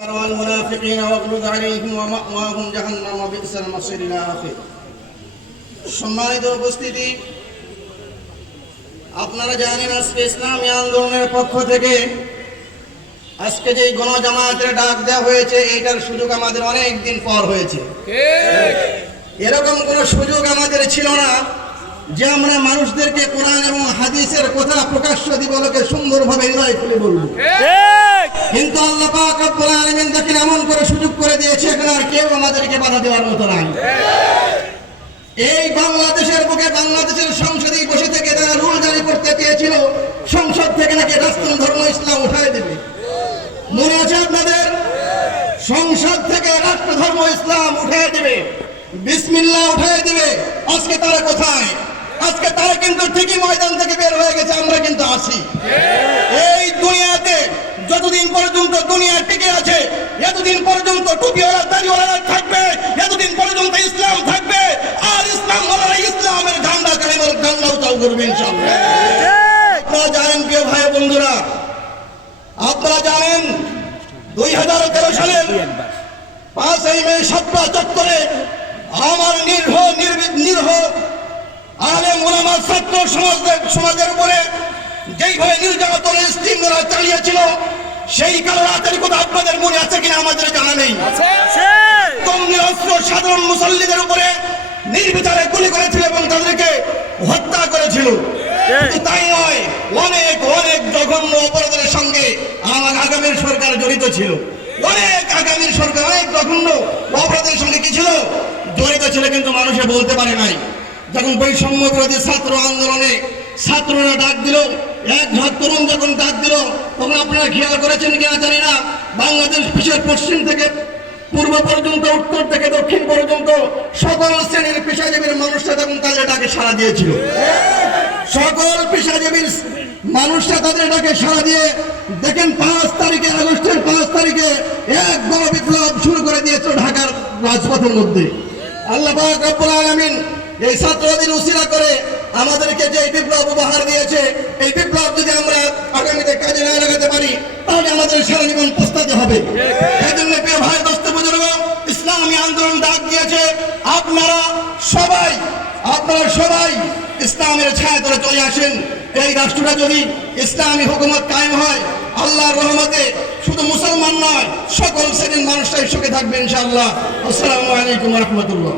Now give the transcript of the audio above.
والمنافقين واغلظ عليهم ومأواهم جهنم وبئس المصير إلى آخره। সম্মানিত উপস্থিতি, আপনারা জানেন আজকে ইসলামী আন্দোলনের পক্ষ থেকে আজকে যে গণজামায়াতের ডাক দেওয়া হয়েছে, এইটার সুযোগ আমাদের অনেক দিন পর হয়েছে। এরকম কোনো সুযোগ আমাদের ছিল না যে আমরা মানুষদেরকে কোরআন এবং হাদিসের কথা প্রকাশ্য দিবলকে সুন্দরভাবে হৃদয় খুলে বলবো। কিন্তু আল্লাহ পাক রব্বুল আলামিন দেখেন এমন করে সুযোগ করে দিয়েছে, এখন আর কেউ আমাদেরকে বাধা দেওয়ার মতো নাই। এই বাংলাদেশের বুকে বাংলাদেশের সংসদে বসে থেকে তারা রুল জারি করতে চেয়েছিল, সংসদ থেকে নাকি রাষ্ট্র ধর্ম ইসলাম উঠাই দেবে। মনে আছে আপনাদের? সংসদ থেকে রাষ্ট্র ধর্ম ইসলাম উঠাই দেবে, বিসমিল্লাহ উঠাই দেবে। আজকে তারা কোথায়? আজকে তারা কিন্তু ঠিকই ময়দান থেকে বের হয়ে গেছে, আমরা কিন্তু আছি। এই দুনিয়াতে যতদিন পর্যন্ত দুনিয়া টিকে আছে, এতদিন পর্যন্ত টুপিওয়ালা দাড়িওয়ালা থাকবে, এতদিন পর্যন্ত ইসলাম থাকবে। আর ইসলাম ওয়ালারা ইসলামের ঝান্ডা কায়েমের ঝান্ডা উঁচাও করবে ইনশাআল্লাহ। আপনারা জানেন প্রিয় ভাই বন্ধুরা, আপনারা জানেন 2013 সালের 5 মে শাপলা চত্বরে আমার নিরহ আলেম ওলামা ছাত্র সমাজের উপরে যেইভাবে নির্যাতনের স্টিমরা চালিয়েছিল, সেই কালো রাতের কথা আপনাদের মনে আছে কিনা আমাদের জানা নেই। কম নিরস্ত্র সাধারণ মুসল্লিদের উপরে নির্বিচারে গুলি করেছিল এবং তাদেরকে হত্যা করেছিল। তাই নয়, অনেক অনেক জঘন্য অপরাধের সঙ্গে আমার আগামীর সরকার জড়িত ছিল। অনেক আগামীর সরকার অনেক জঘন্য অপরাধের সঙ্গে কি ছিল? জড়িত ছিল, কিন্তু মানুষে বলতে পারে নাই। যখন বৈষম্য বিরোধী ছাত্র আন্দোলনে ছাত্ররা ডাক দিল, এক ঝাঁক তরুণ যখন ডাক দিল, তখন আপনারা খেয়াল করেছেন কিনা জানি না, বাংলাদেশ বিশ্বের পশ্চিম থেকে পূর্ব পর্যন্ত, উত্তর থেকে দক্ষিণ পর্যন্ত সকল শ্রেণীর পেশাজীবীর মানুষরা তখন তাদের ডাকে সাড়া দিয়েছিল। সকল পেশাজীবীর মানুষরা তাদের ডাকে সাড়া দিয়ে দেখেন 5 তারিখে, আগস্টের 5 তারিখে এক গণবিপ্লব শুরু করে দিয়েছিল ঢাকার রাজপথের মধ্যে। আল্লাহ পাক রব্বুল আলামিন এই ছাত্রদের উসিলা করে আমাদেরকে যে বিপ্লব উপহার দিয়েছে, এই বিপ্লব যদি আমরা আগামীতে কাজে না লাগাতে পারি, তাহলে আমাদের সারা জীবন পস্তাতে হবে। এই জন্য প্রিয় ভাই দোস্ত বুজুর্গ, ইসলামী আন্দোলন ডাক দিয়েছে, আপনারা সবাই ইসলামের ছায়া ধরে চলে আসেন। এই রাষ্ট্রটা যদি ইসলামী হুকুমত কায়েম হয়, আল্লাহর রহমতে শুধু মুসলমান নয়, সকল শ্রেণীর মানুষরাই সুখে থাকবে ইনশাআল্লাহ। আসসালামু আলাইকুম ওয়া রাহমাতুল্লাহ।